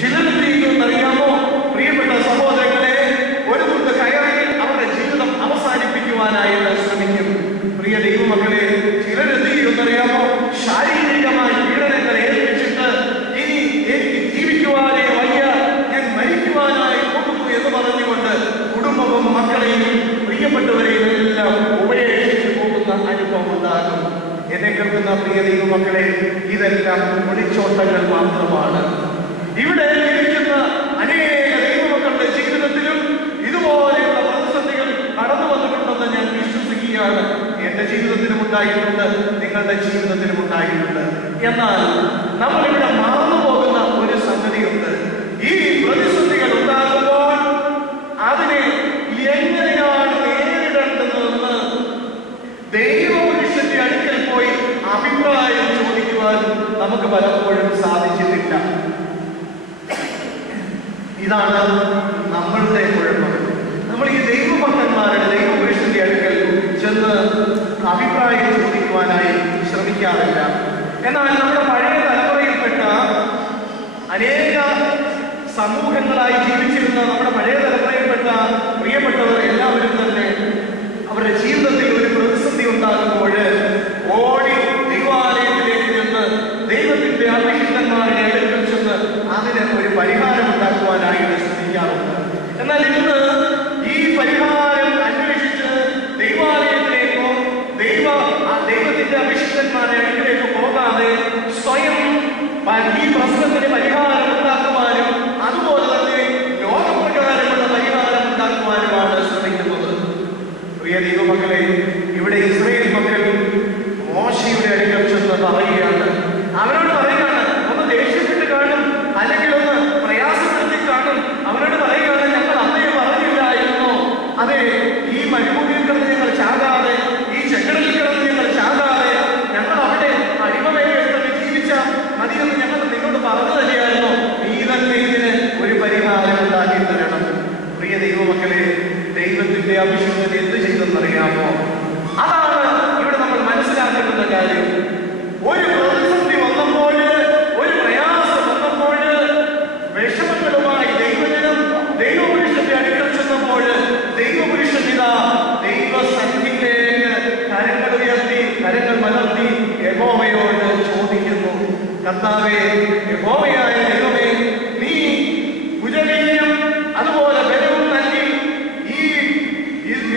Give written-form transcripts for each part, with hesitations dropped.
ചിലർ അറിയാമോ പ്രിയപ്പെട്ട സഹോദരങ്ങളെ, ഒരു തുണ്ട് കയറി അവരുടെ ജീവിതം അവസാനിപ്പിക്കുവാനായിട്ട് ശ്രമിക്കും. പ്രിയ ദൈവമക്കളെ, ചിലരെന്ത് ചെയ്യുമെന്നറിയാമോ? ശാരീരികമായി പീഡനങ്ങളെ ഏൽപ്പിച്ചിട്ട് ഇനി എനിക്ക് ജീവിക്കുവാനേ വയ്യ, ഞാൻ മരിക്കുവാനായി പോകുന്നു എന്ന് പറഞ്ഞുകൊണ്ട് കുടുംബവും മക്കളെയും പ്രിയപ്പെട്ടവരെയും എല്ലാം ഉപേക്ഷിച്ച് പോകുന്ന അനുഭവം ഉണ്ടാകും. എന്നെ കേൾക്കുന്ന പ്രിയ ദൈവമക്കളെ, ഇതെല്ലാം ഒളിച്ചോട്ടങ്ങൾ മാത്രമാണ്. ഇവിടെ ഇരിക്കുന്ന അനേക ദൈവമക്കളുടെ ജീവിതത്തിലും ഇതുപോലെയുള്ള പ്രതിസന്ധികൾ കടന്നു വന്നിട്ടുണ്ടെന്ന് ഞാൻ വിശ്വസിക്കുകയാണ്. എന്റെ ജീവിതത്തിലും ഉണ്ടായിട്ടുണ്ട്, നിങ്ങളുടെ ജീവിതത്തിലും ഉണ്ടായിട്ടുണ്ട്. എന്നാൽ നമ്മളിവിടെ മറന്നു പോകുന്ന ഒരു സംഗതിയുണ്ട്. ഈ പ്രതിസന്ധികൾ ഉണ്ടാകുമ്പോൾ അതിനെ എങ്ങനെയാണ് നേരിടേണ്ടതെന്ന് ദൈവമനുഷ്യന്റെ അടുക്കൽ പോയി അഭിപ്രായം ചോദിക്കുവാൻ നമുക്ക് പലപ്പോഴും സാധിച്ചിട്ടില്ല. ഇതാണ് നമ്മളുടെ കുഴപ്പം. നമ്മൾ ഈ ദൈവഭക്തന്മാരുടെ ദൈവപുരുഷന്റെ അടുക്കൽ ചെന്ന് അഭിപ്രായം ചോദിക്കുവാനായി ശ്രമിക്കാറില്ല. എന്നാൽ നമ്മുടെ പഴയ തലമുറയിൽപ്പെട്ട അനേക സമൂഹങ്ങളായി ജീവിച്ചിരുന്ന നമ്മുടെ പഴയ തലമുറയിൽപ്പെട്ട പ്രിയപ്പെട്ടവർ എല്ലാവരും തന്നെ അവരുടെ ജീവിതത്തിൽ ഒരു പ്രതിസന്ധി ഉണ്ടാകുമ്പോൾ ഓടി ദൈവാലയത്തിലേക്ക് ചെന്ന് ദൈവത്തിന്റെ അഭിഷിക്തന്മാരുടെ അടുക്കൽ ചെന്ന് അതിന് ഒരു പരിഹാരം ഉണ്ടാക്കുവാനായിട്ട് ശ്രമിക്കാറുണ്ട്. എന്നാൽ ഇന്ന് ഈ പരിഹാരം അന്വേഷിച്ച് ദൈവാലയത്തിലേക്കോ ദൈവത്തിന്റെ അഭിഷിക്തന്മാരുടെ അടുക്കിലേക്കോ പോകാതെ സ്വയം ഈ പ്രശ്നത്തിന് പരിഹാരം ഉണ്ടാക്കുവാനും അതുപോലെ തന്നെ ലോകപ്രകാരമുള്ള പരിഹാരം ഉണ്ടാക്കുവാനുമാണ് ശ്രമിക്കുന്നത്. പ്രിയ ദൈവമക്കളെ, ഇവിടെ ഇസ്രായേൽ മക്കൾ മോശയുടെ അടുക്കൽ ചെന്ന് പറയുകയാണ്. അവരോട് പറയുകയാണ്, ഒന്ന് ദേഷ്യപ്പെട്ട് കാണും, അല്ലെങ്കിൽ ഒന്ന് പ്രയാസപ്പെടുത്തി കാണും. അവരോട് പറയുകയാണ്, ഞങ്ങൾ അന്നേ പറഞ്ഞില്ലായിരുന്നു, അതെ ഈ മരുഭൂമിയിൽ കിടന്ന് ഞങ്ങൾ ചാകാതെ, ഈ ചെങ്കടലിൽ കിടന്ന് ഞങ്ങൾ ചാകാതെ, ഞങ്ങൾ അവിടെ അടിമവേലയിൽ ജീവിച്ച മതിയെന്ന് ഞങ്ങൾ നിന്നോട് പറഞ്ഞു തന്നെയായിരുന്നു. നീ തന്നെ ഇതിന് ഒരു പരിഹാരം ഉണ്ടാക്കി തരണം. പ്രിയ ദൈവമക്കളെ, ദൈവത്തിന്റെ അഭിഷേകൻ എന്ത് ചെയ്തെന്നറിയാമോ? അതാണ് ഇവിടെ നമ്മൾ മനസ്സിലാക്കേണ്ടുന്ന കാര്യം. ഒരു പ്രതിസന്ധി വന്നപ്പോൾ, ഒരു പ്രയാസം വന്നപ്പോൾ, വിഷമങ്ങളുമായി ദൈവജനം ദൈവപുരുഷന്റെ അടുക്കൽ ചെന്നപ്പോൾ ദൈവപുരുഷൻ ഇതാ ദൈവസന്നിധിയിലേക്ക് കരങ്ങൾ ഉയർത്തി, കരങ്ങൾ മലർത്തി യഹോവയോട് ചോദിക്കുന്നു, കർത്താവേ, യഹോവയായ ദൈവമേ, നീ ഭുജവീര്യം അതുപോലെ ബലവും നൽകി ഈ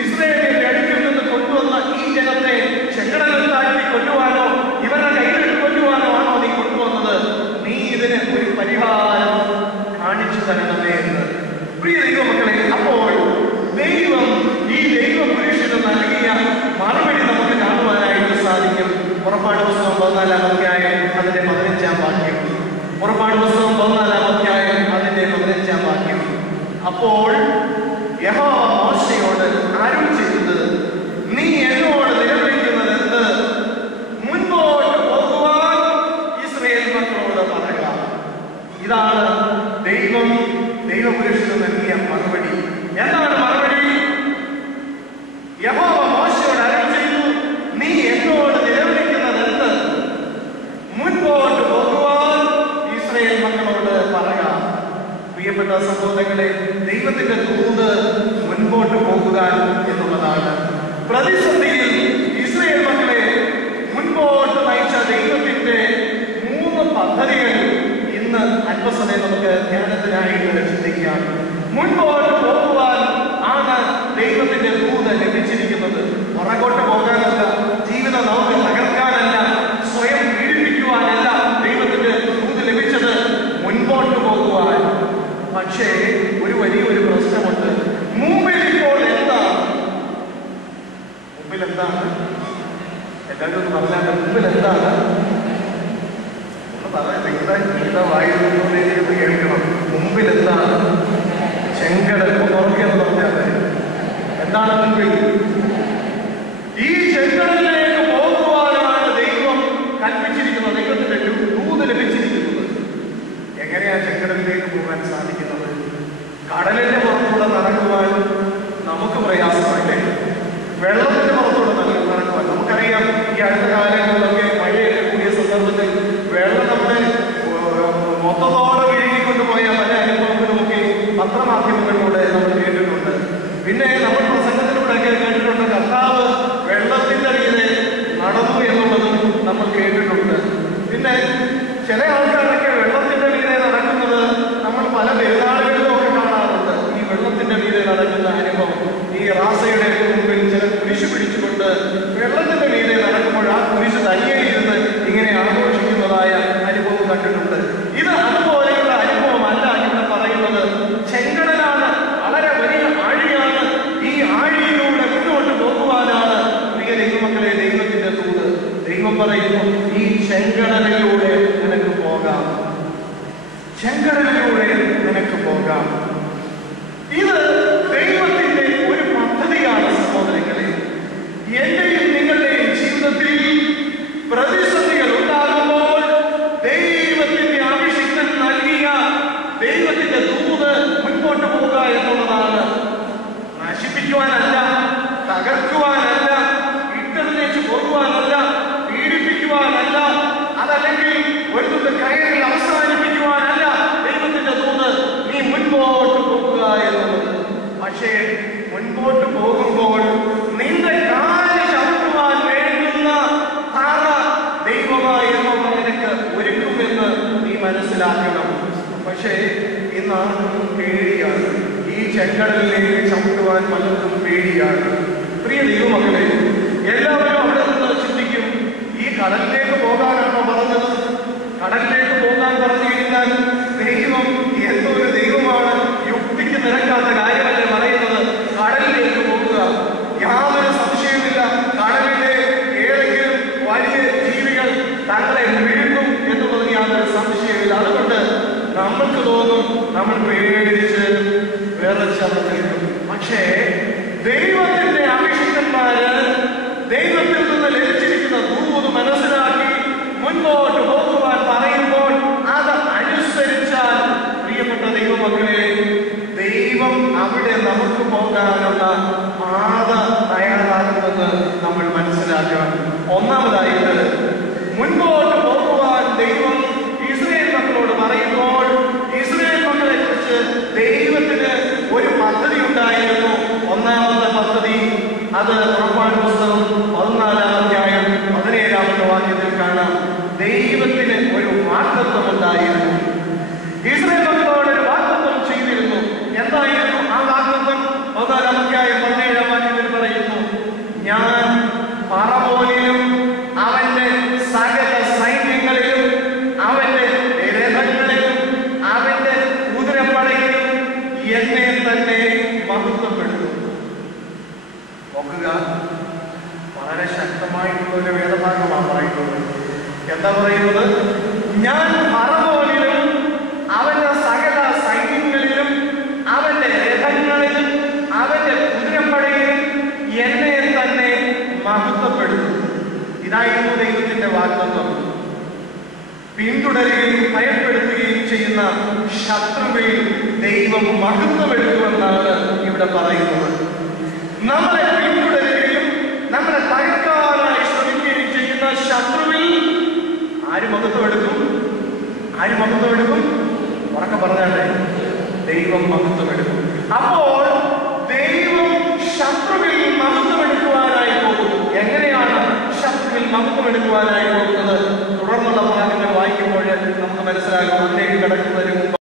ഇസ്രായേലിന്റെ അടുക്കൽ നിന്ന് കൊണ്ടുവന്ന ഈ ജനത്തെ ചെങ്കടലിൽ താഴ്ത്തി കൊല്ലുവാനോ ഇവരുടെ കയ്യിൽ കൊല്ലുവാനോ ആണോ നീ കൊണ്ടുവന്നത്? നീ ഇതിന് ഒരു പരിഹാരം കാണിച്ചു തരണമേ എന്ന്. പ്രിയ ദൈവമക്കളെ, അപ്പോൾ ദൈവം ഈ ദൈവപുരുഷന് നൽകിയ മറുപടി നമുക്ക് കാണുവാനായിട്ട് സാധിക്കും. പുറപ്പാട് പുസ്തകം 14-ാം അധ്യായം അതിന്റെ 15-ാം വാക്യം. പുറപ്പാട് പുസ്തകം 14-ാം അധ്യായം അതിന്റെ 15-ാം വാക്യം. അപ്പോൾ യഹോവ മോശയോട് അരുളി ചെയ്തത്, നീ എന്നോട് നിലവിളിക്കുന്നത് എന്ത്? മുൻപോട്ട് പോകുവാൻ ഇസ്രായേൽ മക്കളോട് പറയുക. ഇതാണ് ദൈവപുരുഷന് നൽകിയ മറുപടി. എന്താണ് മറുപടി? യഹോവ മോശയോട് അരുളി ചെയ്തു, നീ എന്നോട് നിലവിളിക്കുന്നത് എന്ത്? മുൻപോട്ട് പോകുവാൻ ഇസ്രായേൽ മക്കളോട് പറയുക. പ്രിയപ്പെട്ട സഹോദരങ്ങളെ, ദൈവത്തിന്റെ ദൂത് മുൻപോട്ട് പോകുക എന്നുള്ളതാണ്. പ്രതിസന്ധിയിൽ ഇസ്രായേൽ മക്കളെ മുൻപോട്ട് നയിച്ച ദൈവത്തിന്റെ 3 പദ്ധതികൾ ഇന്ന് അല്പസമയം നമുക്ക് ധ്യാനത്തിനായിട്ട് ചിന്തിക്കാം. മുൻപോട്ട് പോകുവാൻ ആണ് ദൈവത്തിന്റെ ദൂത് ലഭിച്ചിരിക്കുന്നത്. പുറകോട്ട് പോകാനല്ല, ജീവിതം നമുക്ക് തകർക്കാനല്ല, സ്വയം പീഡിപ്പിക്കുവാനല്ല ദൈവത്തിന്റെ ദൂത് ലഭിച്ചത്, മുൻപോട്ട് പോകുവാൻ. പക്ഷേ ഒരു വലിയൊരു പ്രശ്നമുണ്ട്. മുമ്പിൽ ഇപ്പോൾ എന്താണ്? മുമ്പിൽ എന്താണ്? എല്ലാവരും ഒന്ന് പറഞ്ഞാൽ മുമ്പിൽ എന്താണ്? ഒന്ന് പറയാ വായിക്കുന്നത് കേൾക്കണം. മുമ്പിൽ എന്താണ്? ചെങ്കടൽ. തുറക്കെന്ന് പറഞ്ഞാൽ എന്താണ് മുമ്പിൽ? ഈ ചെങ്കടലിലേക്ക് പോകുവാനാണ് ദൈവം കൽപ്പിച്ചിരിക്കുന്നത്, ദൈവത്തിന്റെ ദൂത് ലഭിച്ചിരിക്കുന്നത്. എങ്ങനെയാ ചെങ്കടലിലേക്ക് പോകാൻ സാധിക്കുന്നത്? കടലിന്റെ പുറത്തൂടെ നടക്കുവാൻ നമുക്ക് പ്രയാസമല്ലേ? വെള്ളത്തിന്റെ പുറത്തൂടെ നടക്കുവാൻ നമുക്കറിയാം. ഈ അടുത്ത കാലങ്ങളിലൊക്കെ മഴയൊക്കെ കൂടിയ സന്ദർഭത്തിൽ വെള്ളം നമ്മുടെ മൊത്തത്തോടെ പത്രമാധ്യമങ്ങളിലൂടെ നമ്മൾ കേട്ടിട്ടുണ്ട്. പിന്നെ നമ്മൾ പ്രസംഗത്തിലൂടെയൊക്കെ കേട്ടിട്ടുണ്ട് കർത്താവ് വെള്ളത്തിന്റെ മീതെ നടന്നു എന്നുള്ളതും നമ്മൾ കേട്ടിട്ടുണ്ട്. പിന്നെ ചില ആൾക്കാരൊക്കെ വെള്ളത്തിന്റെ മീതെ നടക്കുന്നത് നമ്മൾ പല പെരുന്നാളുകളിലും ഒക്കെ കാണാറുണ്ട്. ഈ വെള്ളത്തിന്റെ മീതെ നടക്കുന്ന അനുഭവം, ഈ റാസയുടെ മുമ്പിൽ ചില കുരിശ് പിടിച്ചുകൊണ്ട് വെള്ളത്തിന്റെ മീതെ നടക്കുമ്പോൾ ആ കുരിശ് തനിയെ ഇരുന്ന് ഇങ്ങനെ ആഘോഷിക്കുന്നതായ അനുഭവം കണ്ടിട്ടുണ്ട്. ഇത് അതുപോലെയുള്ള അനുഭവമല്ല ഇവിടെ പറയുന്നത്. ചെങ്കടലാണ്, വളരെ വലിയ ആഴിയാണ്. ഈ ആഴിയിലൂടെ മുന്നോട്ട് പോകുവാനാണ് പ്രിയ ദൈവമക്കളെ ദൈവത്തിന്റെ ദൂത്. ദൈവം പറയുന്നു, ഈ ചെങ്കടലിലൂടെ നിനക്ക് പോകാം, ചെങ്കടലിലൂടെ നിനക്ക് പോകാം. ഇത് ദൈവത്തിന്റെ ഒരു പദ്ധതിയാണ് സഹോദരങ്ങളെ. എന്റെയും നിങ്ങളുടെയും ജീവിതത്തിൽ പ്രതിസന്ധികൾ ഉണ്ടാകുമ്പോൾ ദൈവത്തിന്റെ അഭിഷിക്തൻ നൽകിയ ദൈവത്തിന്റെ ദൂത് മുൻപോട്ട് പോവുക എന്നുള്ളതാണ്. നശിപ്പിക്കുവാനല്ല, തകർക്കുവാനല്ല, ഇട്ടതിലേക്ക് പോകുവാനല്ല, പീഡിപ്പിക്കുവാനല്ല, അതല്ലെങ്കിൽ ഒരു തുണ്ട് കയറിൽ അവസാനിപ്പിക്കുവാനല്ല ദൈവത്തിന്റെ ദൂത്. നീ മുൻപോട്ട് പോകുക എന്നുള്ളത്. പക്ഷേ മുൻപോട്ട് പോകുമ്പോൾ നിന്റെ കാല് ചവിട്ടുവാൻ വേണ്ടുന്ന തറ ദൈവമായി നിനക്ക് ഒരുക്കുമെന്ന് നീ മനസ്സിലാക്കണം. പക്ഷേ ഇന്ന് ആർക്കും പേടിയാണ്. ഈ ചെങ്കടലിലേക്ക് ചവിട്ടുവാൻ പലർക്കും പേടിയാണ്. പ്രിയ ദൈവമക്കളെ, എല്ലാവരും അവിടെ നിന്ന് ചിന്തിക്കും, ഈ കടലിലേക്ക് പോകാനാണോ പറഞ്ഞത്? കടലിലേക്ക് പോകാൻ പറഞ്ഞു കഴിഞ്ഞാൽ ദൈവം എന്തൊരു ദൈവമാണ്! യുക്തിക്ക് നിരക്കാത്ത കാര്യമല്ലേ പറയുന്നത്. കടലിലേക്ക് പോകുക, യാതൊരു സംശയമില്ല. കടലിലെ ഏതെങ്കിലും വലിയ ജീവികൾ തങ്ങളെ വീഴും എന്നുള്ളതിന് യാതൊരു സംശയമില്ല. അതുകൊണ്ട് നമ്മൾക്ക് തോന്നും നമ്മൾ പേടിച്ച് വിറച്ചമർന്നിരിക്കും. പക്ഷേ ദൈവത്തിന്റെ അഭിഷിക്തന്മാര് ദൈവത്തിൽ നിന്ന് ലഭിച്ചിരിക്കുന്ന ദൂത് മനസ്സിലാക്കി മുൻപോട്ട് പോകുവാൻ പറയുമ്പോൾ അത് അനുസരിച്ചാൽ പ്രിയപ്പെട്ട ദൈവമക്കളെ, ദൈവം അവിടെ നമുക്ക് പോകാനുള്ള പാത തയ്യാറാകുമെന്ന് നമ്മൾ മനസ്സിലാക്കണം. ഒന്നാമതായിട്ട് മുൻപോട്ട് പോകുവാൻ ദൈവം ഇസ്രായേൽ മക്കളോട് പറയുമ്പോൾ ഇസ്രായേൽ മക്കളെ കുറിച്ച് ദൈവത്തിന് ഒരു പദ്ധതി ഉണ്ടായിരുന്നു. ഒന്നാമത്തെ പദ്ധതി അത് പുറപ്പാട് പുസ്തകം 14-ാം അധ്യായം 17-ാമത്തെ വാക്യത്തിൽ കാണാം. ദൈവത്തിന് ഒരു വാഗ്ദത്തം ഉണ്ടായിരുന്നു. ഇസ്രായേൽ മക്കളോട് ഒരു വാഗ്ദത്തം ചെയ്തിരുന്നു. എന്തായിരുന്നു ആ വാഗ്ദത്തം? 14-ാം അധ്യായം 17-ാം വാക്യത്തിൽ പറയുന്നു, ഞാൻ ഫറവോനിലും അവന്റെ സകല സൈന്യങ്ങളിലും അവന്റെ രഥങ്ങളിലും അവന്റെ കുതിരപ്പടയിലും എന്നെ തന്നെ മഹത്വപ്പെടുത്തും. നോക്കുക, വളരെ ശക്തമായിട്ടുള്ള ഒരു വേദഭാഗമാണ് പറയുന്നത്. എന്താ പറയുന്നത്? ഞാൻ ഫറവോനിലും അവന്റെ സകല സൈന്യങ്ങളിലും അവന്റെ രഥങ്ങളിലും അവന്റെ കുതിരപ്പടയിലും എന്നെ തന്നെ മഹത്വപ്പെടുത്തും. ഇതായിരുന്നു ദൈവത്തിന്റെ വാഗ്ദത്തം. പിന്തുടരുകയും ഭയപ്പെടുത്തുകയും ചെയ്യുന്ന ശത്രുവിൽ ദൈവം മഹത്വമെടുക്കുമെന്നാണ് ഇവിടെ പറയുന്നത്. നമ്മളെ പിന്തുടരുകയും നമ്മളെ തകർക്കാനായി ശ്രമിക്കുകയും ചെയ്യുന്ന ശത്രുവിൽ ആര് മഹത്വമെടുക്കും? ആര് മഹത്വമെടുക്കും? ഉറക്കെ പറഞ്ഞാലേ, ദൈവം മഹത്വമെടുക്കും. അപ്പോൾ ദൈവം ശത്രുവിൽ മഹത്വമെടുക്കുവാനായി പോകുന്നു. എങ്ങനെയാണ് ശത്രുവിൽ മഹത്വമെടുക്കുവാനായി പോകുന്നത്? തുടർന്നുള്ള ഭാഗങ്ങൾ വായിക്കുമ്പോൾ നമുക്ക് മനസ്സിലാകും. അതിലേക്ക് കടക്കുന്നതിന് മുമ്പ്